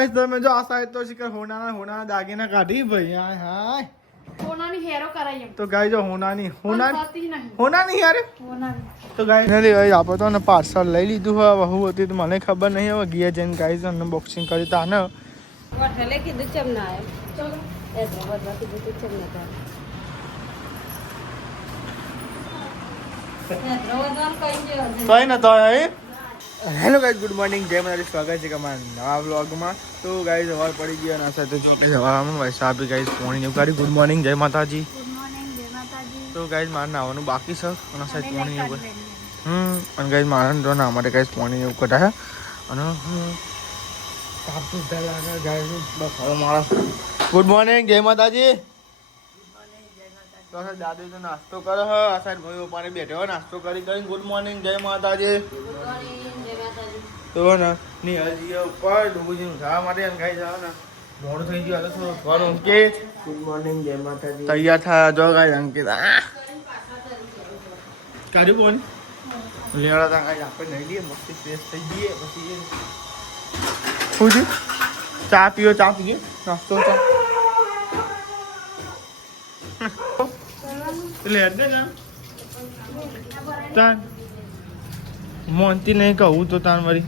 Guys તમે જો આ સાઈડ તો શિકર હોના દાગીના કાઢી ભાઈ હાય હોનાની હેરો કરાય એમ તો ગાઈસ જો હોનાની યાર હોનાની તો ગાઈસ ને ગાઈસ આપણે તો ને પાર્સલ લઈ લીધું હવે હું હતી તો મને ખબર નહીં હવે ગયા જઈને ગાઈસ અનબોક્સિંગ કરી તા ને વઠલે કીધું ચમ ના આવ્યો ચલો એ તો બધા કીધું તો ચમ ના કઈ ન તો હેલો ગાઈસ ગુડ મોર્નિંગ જય માતાજી સ્વાગત છે તમારા નવા વ્લોગમાં તો ગાઈસ સવાર પડી ગયો અને સાથે જો કે સવારમાં વૈસા આપી ગાઈસ પોણી એવું કરી ગુડ મોર્નિંગ જય માતાજી તો ગાઈસ મારે નાવાનું બાકી છે અને સાથે પોણી એવું અને ગાઈસ મારે તો ના માટે ગાઈસ પોણી એવું કઢાય અને તાપ સુધા લાગે ગાઈસ બસ હવે મારા ગુડ મોર્નિંગ જય માતાજી તો દાદુ તો નાસ્તો કરે હ આ સાઈડ ભાઈ પપ્પાને બેઠો નાસ્તો કરી ગુડ મોર્નિંગ જય માતાજી તો ને નિહાજી ઉપર ડુબુજી ઉઠાવવા માટે એમ ખાઈ જાવ ને મોડું થઈ ગયું એટલે થોડું ઘર અંકિત ગુડ મોર્નિંગ જય માતાજી તૈયાર થયા જો ગાય અંકિત કાઢ્યું બોન લેવડા તા ગાય આપણે નહીં લઈએ મસ્તી ફ્રેશ થઈ જઈએ પછી શું છે ચા પીએ નાસ્તો ચા એટલે હેડ ને તાન મોનતી નહીં કહું તો તાન વળી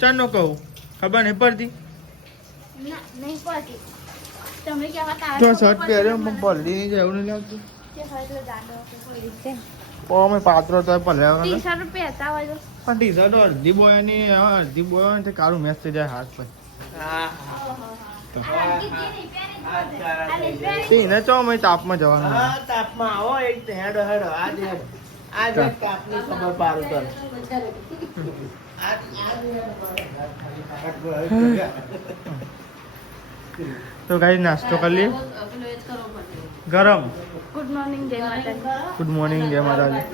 ચાર નો કહું ખબર નહીં પડતી તો શર્ટ પહેર્યો પણ પલડી નહીં જાય એવું નહીં લાગતું અમે પાત્રો તો પલ્યા પણ ટી શર્ટ અડધી બોય ને કાળું મેચ થઈ જાય હાથ પર એને ચો અમે તાપમાં જવાનું તાપમાં આવો એક હેડો આજ તાપની ખબર પાડું તને તો ગાઈસ નાસ્તો કરી લઈએ ગરમ ગુડ મોર્નિંગ જય માતાજી ગુડ મોર્નિંગ જય માતાજી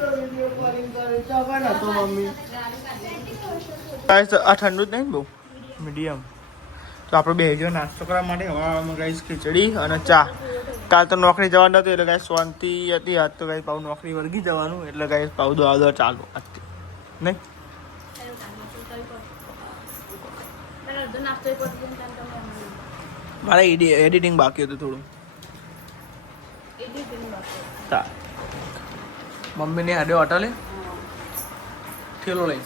ગાઈસ આ ઠંડુ જ નહીં બહુ મીડિયમ તો આપણે બે જો નાસ્તો કરવા માટે હવામાં ગાઈસ ખીચડી અને ચા કાલ તો નોકરી જવાનું હતું એટલે ગાઈસ શાંતિ હતી આજ તો ગાઈસ પાઉ નોકરી વળગી જવાનું એટલે ગાઈસ પાઉ દો ચાલુ આજથી નહીં મારે એડિટિંગ બાકી હતું થોડું મમ્મીને હાડ્યો હોટલે ઠેલો લઈ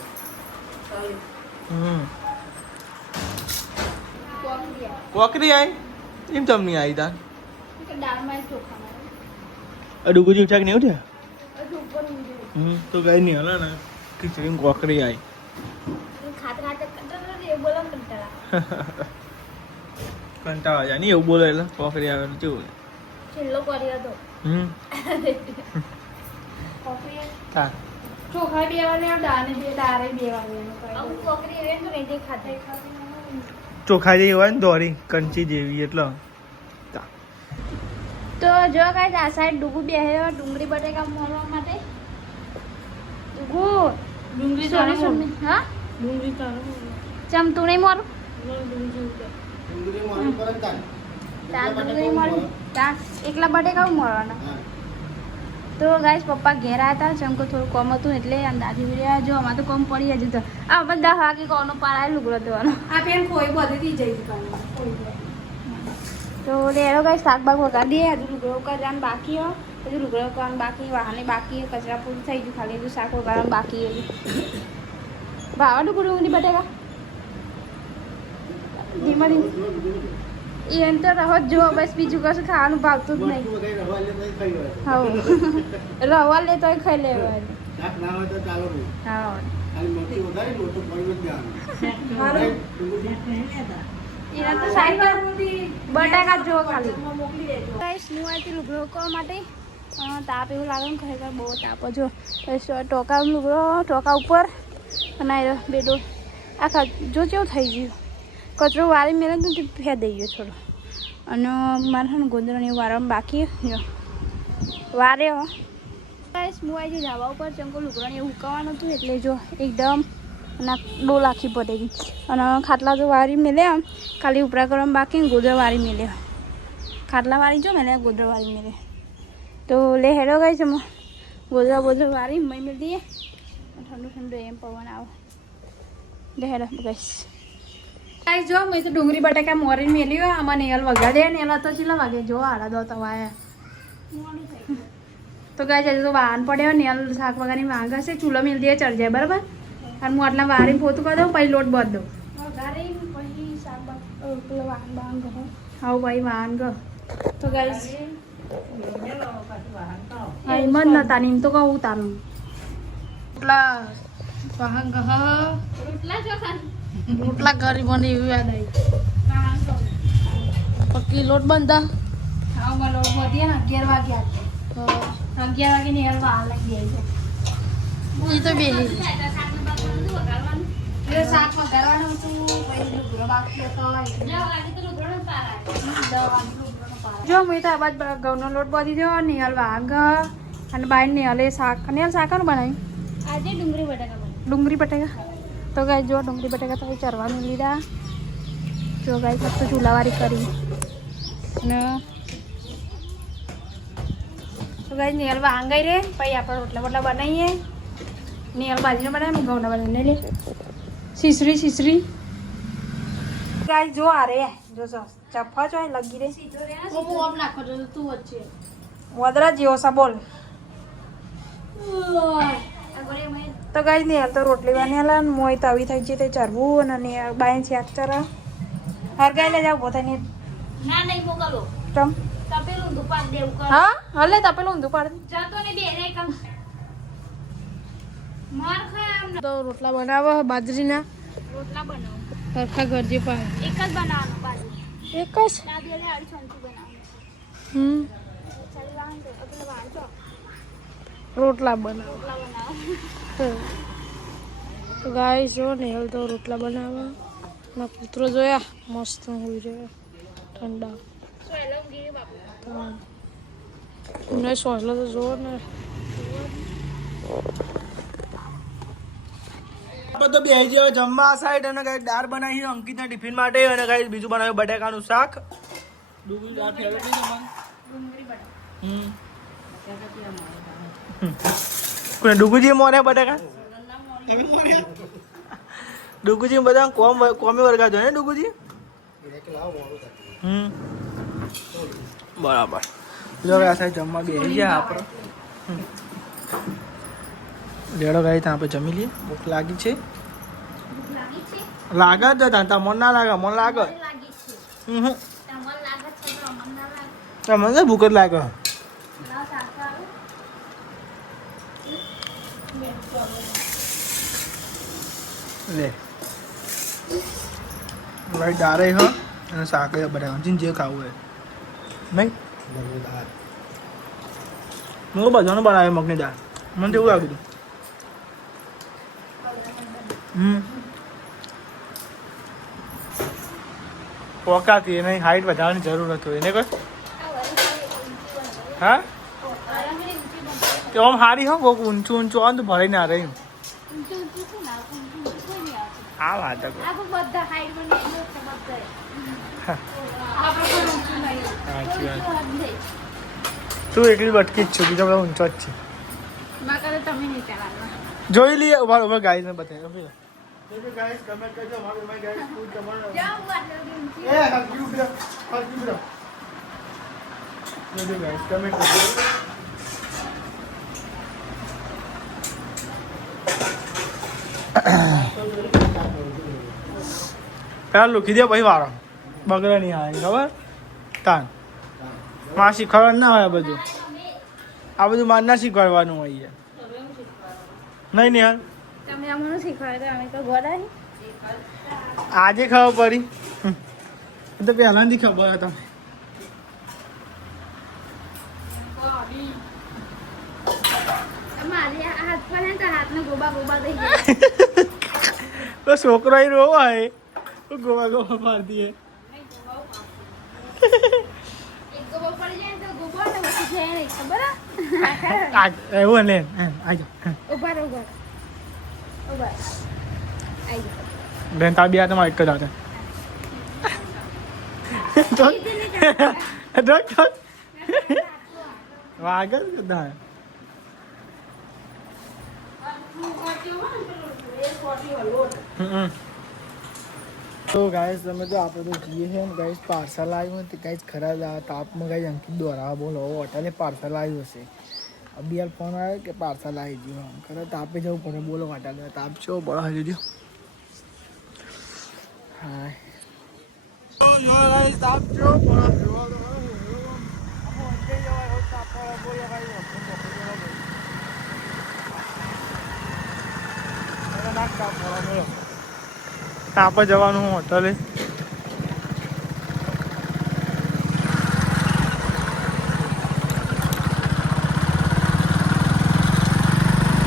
કોકરી આઈ એમ તમને આવી તા ડુગુજી ઉઠ્યા કે નહીં ઉઠ્યા તો કઈ નહીં હલા ને ખીચડી કોકરી આવી કંટાળા જાય નહીં એવું બોલે એટલે કોકરી આવે કેવું ચોખા બે ચોખા જેવી હોય ને દોરી કંચી જેવી એટલે તો જો ગાઈસ આ સાઈડ ડુગુ બેહ્યો ડુંગળી બટેકા મોરવા માટે ડુગુ ડુંગળી હા ડુંગળી ચમ તું નહીં મોરું ડુંગળી મોરી એકલા બટેકા મોરવાના તો ગાઈસ પપ્પા ઘેર આવ્યા હતા ચમકો થોડું કોમ હતું એટલે આમ દાદી વિડિયા જો આમાં તો કોમ પડી જ તો આ બધા વાગે કોનો પારાય લુગડો ધોવાનો આ પેન કોઈ બધી જઈ તો લેરો ગાઈસ શાક બાગ વગા દે હજુ લુગડો કરવાનું બાકી હો હજુ લુગડો કરવાનું બાકી વાહને બાકી કચરા પૂરું થઈ ગયું ખાલી હજુ શાક વગાડવાનું બાકી હજુ ભાવા ડુંગળી બટેકા ધીમા ધીમે એમ તો રહો જો બસ બીજું કશું ખાવાનું ભાવતું જ નહીં હા રવા લે તોય ખાઈ લેવા હા બટાકા જો ખાલી હું અહીંથી લુગડો કરવા માટે તાપ એવું લાગે ને ખરેખર બહુ તાપ જો ટોકા લુગડો ટોકા ઉપર અને બેડો આખા જો કેવું થઈ ગયું કચરો વારી મેળે તો ફે દઈ ગયો થોડો અને મારે છે ને ગોદરાને એવું વારવામાં બાકી વારે હું આવી ધાબા ઉપર ચમકો લુગડાને એવું ઉકાવવાનું હતું એટલે જો એકદમ અને ડોલ આખી પડી ગઈ અને ખાટલા તો વારી મેલે આમ ખાલી ઉપરા કરવામાં બાકી ગોદરા વારી મેલે ખાટલા વારી જો મેલે ગોદરા વારી મેલે તો લે હેડો ગઈ છે ગોદરા વારી મય મેળ દઈએ ઠંડુ એમ પવન આવે લે હેડો ગઈશ ગાઈસ જો મેં તો ડુંગળી બટાકા મોરીને મેલ્યો આમાં નેલ વગા દે નેલ તો કેટલા વાગે જો આડા દો તવાયા તો ગાઈસ આજે તો વાહન પડ્યો નેલ શાક વગાની માંગ હશે ચૂલો મેલ દે ચડી જાય બરાબર અને હું આટલા વારી પોતું કરી દઉં પછી લોટ બાંધ દઉં હા ભાઈ વાહન ગયો તો ગાઈસ હા એમ જ નતા ને એમ તો કહું તારું રોટલા વાહન ગહ રોટલા કરી મને એવું યાદ આવી પક્કી લોટ બાંધતા હા માં લોટ બાંધીએ ને 11 વાગ્યા 11 વાગે ને હેરવા લાગી જાય એ તો બે શાક વઘારવાનું હતું પછી લુગડો બાકી હતો જો મેં તો આ બાદ ઘઉંનો લોટ બાંધી દો નેલ વાઘ અને બાય નેલે શાક નેલ શાકનું બનાવ્યું આજે ડુંગળી બટાકા તો ગાય જો ડુંગળી બટાકા તો ચરવાનું લીધા જો ગાય ફક્ત ચૂલાવાળી કરી અને તો ગાય નેલ વાંગાઈ રે પછી આપણે રોટલા બોટલા બનાવીએ નેલ બાજીને બનાવીએ ઘઉંના બનાવીને લે સીસરી ગાય જો આ રે જો ચફા જો લગી રે નાખો તું વચ્ચે વદરા જેવો સા બોલ તો ગાય ને તો રોટલી બનેલા મોય તવી થઈ છે તે ચરવું અને બાય શાક ચરા હર ગાય લે જાવ પોતાની ના નહીં મોકલો તમ તપેલું ઊંધું પાડ દેવું કર હા હલે તપેલું ઊંધું પાડ જતો ને બે રે કમ માર ખાય તો રોટલા બનાવો બાજરીના રોટલા બનાવો સરખા ગરજે પાય એક જ બનાવવાનો બાજરી એક જ દાદી ને આડી છંતી બનાવવાનું ચાલી વાંધો એટલે વાંધો રોટલા બનાવો તો ગાય જો ને હાલ તો રોટલા બનાવવા ના પુત્રો જોયા મસ્ત હોઈ રહ્યા ઠંડા મને સોસલો તો જો ને તો બે જે જમવા સાઈડ અને ગાઈસ દાળ બનાવી અંકિતના ટિફિન માટે અને ગાઈસ બીજું બનાવ્યું બટાકાનું શાક ડુંગળી દાળ ફેવરેટ નહીં તમને ડુંગળી મોરે બટાકા ડુંગળી બધા કોમી વર્ગા જો ને ડુંગળી બરાબર જો આ સાઈડ જમવા બે ગયા આપણે લેડો ગાઈ ત્યાં આપણે જમી લઈએ ભૂખ લાગી છે લાગે જ તા મન ના લાગે મન લાગે મને ભૂખ જ લાગે લે ભાઈ દારે હ અને શાક બધા જે ખાવું હોય નહીં હું બધાનું બનાવે મગની દાળ મને એવું લાગ્યું પોકાતી એને હાઈટ વધારવાની જરૂર નથી એને કોઈ હા તો આમ હારી હો કોક ઊંચું ઊંચું આવે તો ભરાઈ ના રહી આ વાત તું એકલી બટકી જ છું બીજા બધા ઊંચો જ છે જોઈ લઈએ ઉભા ઉભા ગાઈસ ને બતાવી ગાઈસ કમેન્ટ કરજો મારી ગાઈસ ફૂડ તમારો એ હગી ઉભો ગાઈસ કમેન્ટ કરજો પેલા લૂકી દે પછી વારો બગડે નહીં આવે ખબર તાન માં શીખવાડવાનું ના હોય આ બધું માર ના શીખવાડવાનું હોય નહીં નહીં યાર તમે અમને શીખવાડે અમે તો ગોડા આજે ખબર પડી તો પહેલાંથી ખબર હતા તો છોકરો અહીં રોવાય તો ગોવા ગોવા મારતી એવું ને બેન તાર બી તમારે એક જ આવતા વાગર બધા તો ગાઈસ તમે તો આપણે તો જઈએ છે ને ગાઈસ પાર્સલ આવ્યું તે ગાઈસ ખરા તાપમાં ગાઈસ અંકિત દોરાવા બોલો હોટલે પાર્સલ આવ્યું હશે અબી યાર ફોન આવ્યો કે પાર્સલ આવી ગયું આમ ખરા તાપે જવું પડે બોલો હોટલે તાપ છો બળો હજુ હા તો જો ગાઈસ તાપ છો બળો જોવા તો તાપે જવાનું હોટલે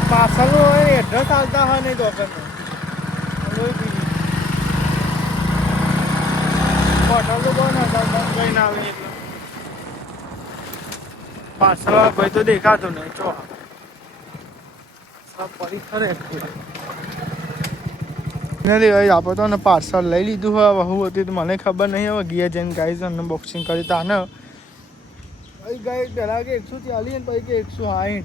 પાર્સલ એડ્રેસ આવતા હોય નહીં દોકાનમાં હોટલ તો બંધ હતા બંધ કઈ ના આવે એટલે પાર્સલ ભાઈ તો દેખાતું નહીં ચો પડી ખરે આપણે તો પાર્સલ લઈ લીધું હોય બહુ હતી તો મને ખબર નહીં હવે ગયા જઈને ગાઈઝ અનબોક્સિંગ કરી તો આને ગાઈ પહેલાં કે 140 ને પછી કે 160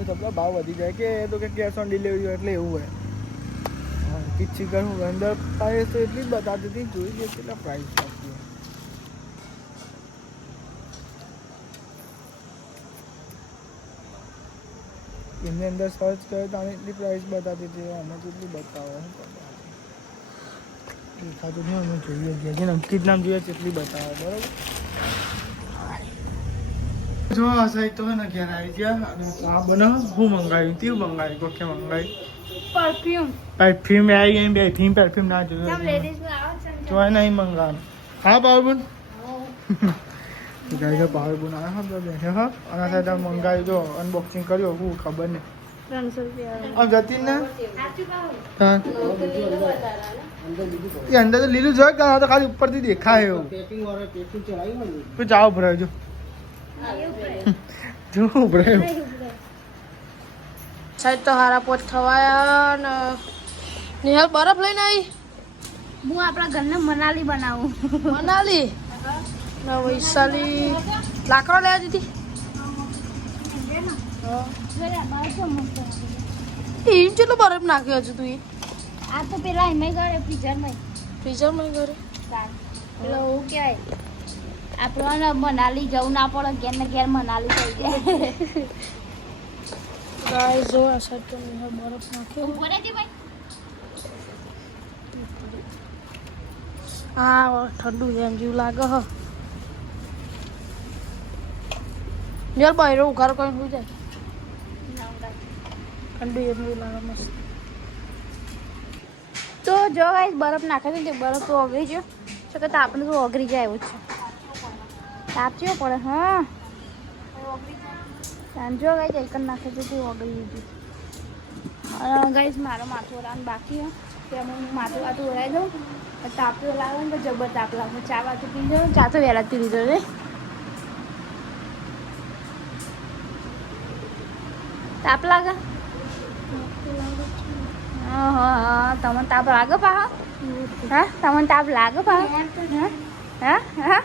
તમને ભાવ વધી જાય કે તો કે કેશ ઓન ડિલિવરી હોય એટલે એવું હોય હા કિચ્છી કરું અંદર પ્રાઇસ તો એટલી જ બતાવતી હતી જોઈ લઈએ કેટલા પ્રાઇસ આપતી એમની અંદર સર્ચ કરે તો આને એટલી પ્રાઇસ બતાવતી હતી અમે કેટલી બતાવો દેખાતું નહીં અમે જોઈએ ગયા જેને અંકિત નામ જોઈએ એટલી બતાવે બરાબર જો આ સાઈડ તો ને ઘેર આવી ગયા અને આ બનાવ હું મંગાવ્યું તું મંગાવ્યું કોકે મંગાવ્યું પરફ્યુમ આવી ગઈ બે થીમ પરફ્યુમ ના જોયું તો નહીં મંગાવવાનું હા પાવરબુન ગાય પાવરબુન આવ્યા હા બેઠા હા અને આ સાઈડ મંગાવ્યું જો અનબોક્સિંગ કર્યો હું ખબર નહીં 300 રૂપિયા આમ જતી ને હા એ અંદર તો લીલું જોઈ કે તો ખાલી ઉપરથી દેખાય એવું તો જાઓ ભરાય જો જો ભરાય સાઈડ તો હારા પોત ખવાયા ને નિહાલ બરફ લઈને આવી હું આપણા ઘરને મનાલી બનાવું મનાલી ને વૈશાલી લાકડો લેવા દીધી એમ કેટલો બરફ નાખ્યો છે તું આ તો પેલા એમાં ઘરે ફ્રીઝરમાં ઘરે પેલો એવું કહેવાય આપણને મનાલી જવું ના પડે ઘેર ને ઘેર મનાલી થઈ જાય ગાય જો આ સાઈડ તો બરફ નાખ્યો હા ઠંડુ છે એમ જેવું લાગે હ યાર બહાર ઉઘાર કોઈ શું જાય ઠંડુ એમ લાગે મસ્ત તો જો ગાઈસ બરફ નાખે છે તે બરફ તો ઓગળી ગયો તો કે આપણે તો ઓગળી જાય એવું છે તાપ કેવો પડે હા જો ગાઈસ એક નાખે છે તે ઓગળી ગયું ગાઈસ મારો માથું ઓરાવાનું બાકી હોય ત્યાં હું માથું વાતું ઓરાઈ દઉં તાપ તો લાગે ને તો જબર તાપ લાગે ચા વાતું પી જાઉં ચા તો વહેલા પી લીધો રે તાપ લાગે હા તમને તાપ લાગે પા હા તમને તાપ લાગે પા હા હા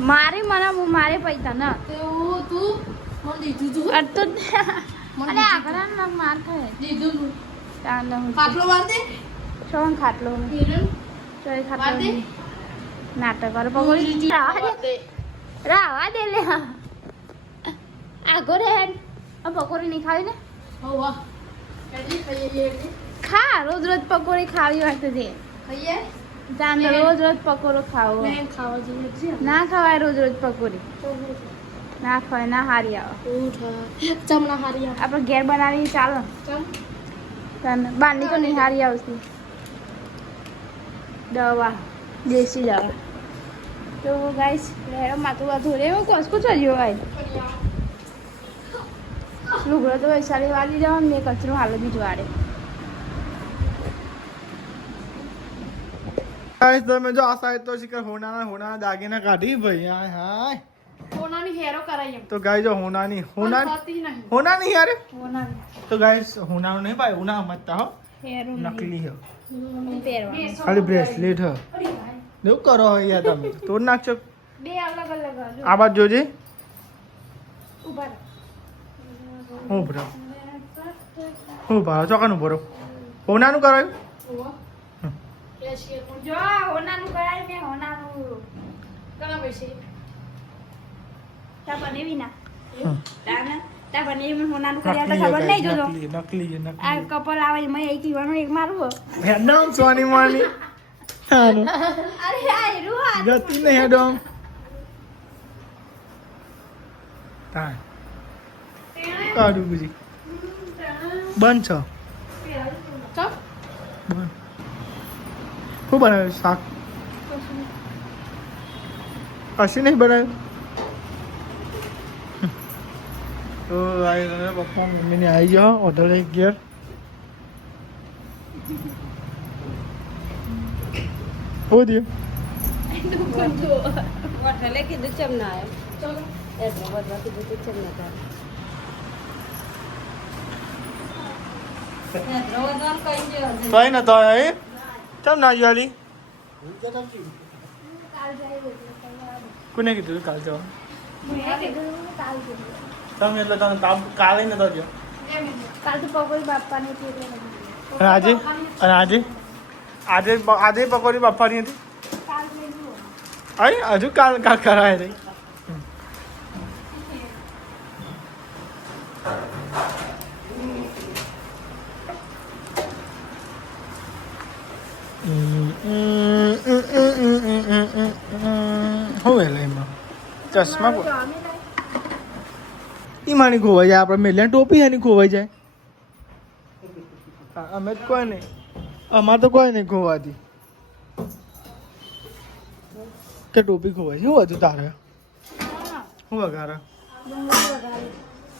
મારે મને મારે પૈસા ના તું માર ખાય ખાટલો વાર દે શું ખાટલો ખાટલો નાટક કરો પકોડી રાવા દે લે આગો રે આ પકોડી નહીં ખાવી ને ખા રોજ રોજ પકોડી ખાવી હોય તો દે જાને રોજ રોજ પકોડો ખાવો ના ખવાય રોજ રોજ પકોડી ના ખવાય ના હારી આવે આપણે ઘેર બનાવી ચાલો બહારની તો નહીં હારી આવતી દવા દેશી દવા તો ગાઈસ લેરો માથું વાથું રે કોસકો ચડ્યો હોય લુગડો તો વૈશાલી વાળી જવાનું મેં કચરો હાલ બી જ વાળે તમે જો આ સાઈડ તો શીખર હોના દાગીના કાઢી ભાઈ હાય હાય હોનાની હેરો કરાઈ તો ગાય જો હોનાની યાર તો ગાઈસ હોનાનું નહીં ભાઈ હોના મતતા હો હેરો નકલી હો પહેરવા ખાલી બ્રેસલેટ હો એવું કરો હો યાર તમે તોડ નાખજો બે અલગ અલગ આ બાદ જોજે ઉભા હું ભરો ચોકાનું ભરો હોનાનું કરાયું જો હોનાનું કરાય મેં હોનાનું કણા પૈસે તા બનેવી ના તા બનેવી મેં હોનાનું કર્યા તો ખબર નહીં જોજો નકલી આ કપલ આવે મેં એક ઈવાનો એક મારું હેડમ સોની માની અરે આ રૂહા ગતિ નહીં હેડમ તા કાઢું બીજી બંધ છો તો બંધ શું બનાવ્યું શાક કશું નહીં બનાવ્યું તો પપ્પા મમ્મીને આવી જાઓ ઓર્ડર એક ઘેર હો દે વઠલે કીધું ચમ ના આવ્યો ચલો એટલે વધવા કીધું તો ચમ ના કઈ ન તો એ ચમ ના આવી કોને કીધું કાલ જવા મેં કીધું કાલ જઈએ તમે એટલે તને કાલે નતો ગયો કાલ તો પકોડી બાપાની હતી એટલે અને આજે આજે આજે પકોડી બાપાની હતી કાલ લઈ જુઓ અહીં હજુ કાલ કાલ કરાય રહી હવે એમાં ચશ્મા ઈ માની ખોવાઈ જાય આપણે મેલ્યા ટોપી એની ખોવાઈ જાય અમે જ કોઈ નહીં અમારે તો કોઈ નહીં ખોવાતી કે ટોપી ખોવાય શું હતું તારે શું વઘારે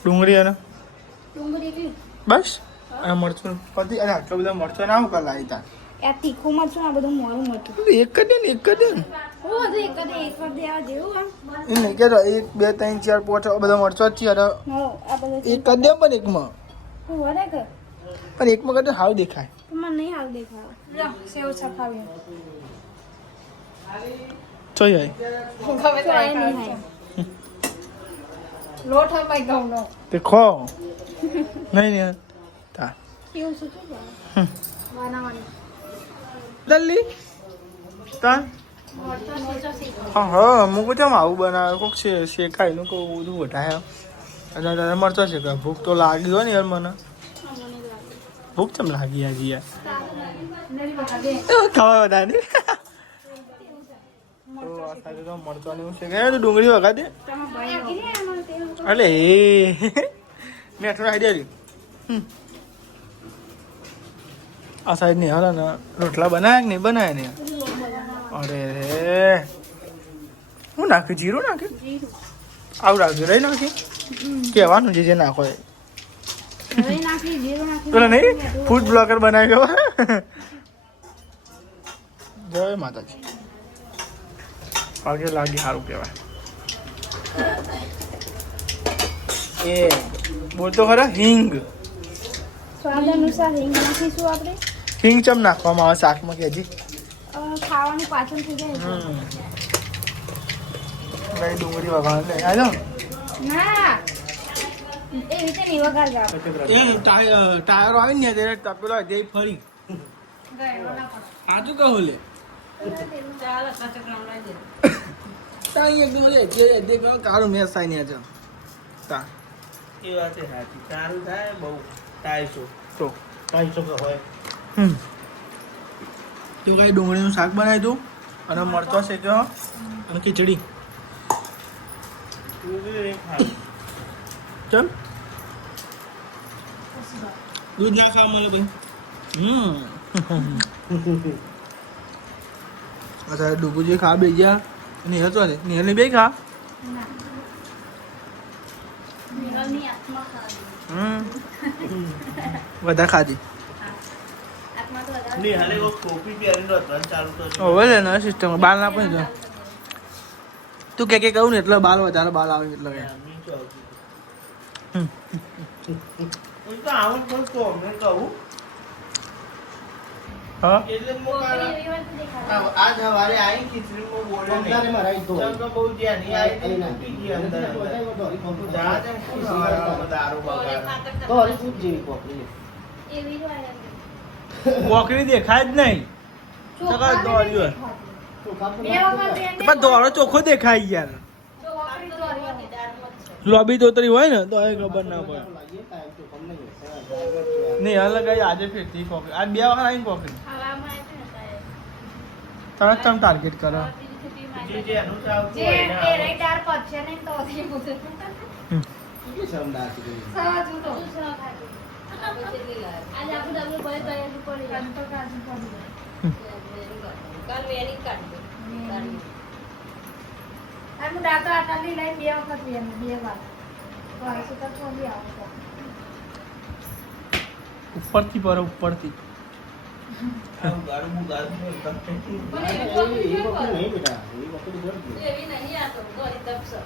ડુંગળી અને ડુંગળી એકલી બસ અને મરચું પતિ અને આટલો બધા મરચો ના હું કર લાવી તાર આ તીખું મરચું આ બધું મોરું મરચું એક જ દે ને એક જ દે ને હું બધું એક જ દેવા જેવું આમ એ નહીં કે 1 2 3 4 5 બધા મરચો જ છે અને હો આ બધું એક જ દે પણ એકમાં હું વરે કે પણ એકમાં કદાચ હાવ દેખાય મને નહીં હાલ દેખાવ લો સેવ સફાવી ચો જાય નહીં હાય લોટ હમાઈ ગયો નો તે ખો નહીં નહીં તા એવું શું શું બનાવવાનું દલ્લી તા હા હા અમુક ચમ આવું બનાવે કોક છે શેકાય નું કહું બધું વઢાય અને તારે મરચો શેકાય ભૂખ તો લાગી હોય ને યાર મને ભૂખ ચમ લાગી આજે યાર ખાવા બધા ને તો આ સાથે તો મરચવાની હું શેકાય તો ડુંગળી વગા દે અલે એ મેઠું નાખી દેલી આ સાઈડ નહીં હાલ ને રોટલા બનાવ્યા કે નહીં બનાવ્યા નહીં અરે રે હું નાખ્યું જીરું નાખ્યું આવું રાખજો રહી નાખી કહેવાનું છે જે નાખો એ હવે નાખી જીરું નાખી પેલા નહીં ફૂડ બ્લોગર બનાવી ગયો જય માતાજી આગે લાગી સારું કહેવાય એ બોલતો ખરા હિંગ સ્વાદ અનુસાર હિંગ નાખીશું આપણે હિંગ ચમ નાખવામાં આવે શાકમાં કે હજી ખાવાનું પાચન થઈ જાય ભાઈ ડુંગળી વઘાર લે આજો ના એ રીતે નહીં વઘાર જાવ એ ટાયરો આવી ને ત્યારે તપેલો જઈ ફરી આજુ કહો લે ચાલ કચકરામ લઈ દે તાઈ એકદમ લે જે કાળું મેસ થાય ને આજે તા એ વાત છે સાચી સારું થાય બહુ 250 તો 250 તો હોય તો કઈ ડુંગળીનું શાક બનાવી દઉં અને મરચો શેક્યો અને ખીચડી ચમ દૂધ ના ખાવા મળે ભાઈ અચ્છા ડુગુજી ખા બે ગયા નિહલ તો ને નિહલની બે ખા ના નિહલની આત્મા ખાવી બધા ખાધી આત્મા તો વધારે ની હાલે કો ટોપી પહેરીને રન ચાલુ તો છે. હવે લે ના સિસ્ટમ બાલ ના પણ જો તું કે કહું ને એટલે બાલ વધારે બાલ આવે એટલે કે આમની તો આવતી. હું તો આવું પણ તો મેં કહું હા એટલે જ હું કાલે એવી વાત દેખાડે આજ સવારે આવી ખીચડીમાં બોલે નહીં. ચંગા બહુ જ્યાં નહીં આવી હતી, તૂટી ગઈ અંદર અંદર. જા તેમ શું સવારે આમાં દારૂ બગાડે. એવી જ વાત કોકરી દેખાય જ નહીં ચોખા સગા દોડ્યો ચોખા તો બે વખત એને પણ દોડો ચોખ્ખો દેખાય યાર ચોખા દોડ્યો. લોબી તોતરી હોય ને તો એ ખબર ના પડે લાગીએ કાંઈ ચોખા નહીં હોય. નહીં હાલ કઈ આજે ફેરતી કોકરી આ 2 વખત આવીને કોકરી ખાવામાં આવે છે ને તારે. તરત તમે ટાર્ગેટ કરો જે જેનું ચાલતું જે હોય ને એ રેડાર પછે ને તો થી બોલે. કેટલી શરમદાર છે કઈ. સાજુ તો. આપણે કેટલી લાવ્યા? આજે આપણે ડબલ ભરે તૈયારી પડી જાય. તો કાજુ પડી જાય. કાલ વેરી કાઢજો. કાઢી. આ હું દાંતો આટલી લઈને 2 વખત વેમ 2 વાર. તો આ સુતર છોડી આવો. ઉપરથી પર ઉપરથી આવું ગાડું ગાડું પણ એ એવી વખતે નહીં બેટા એ વખતે બોલ એવી નહીં આ તો ગોળી તપશે.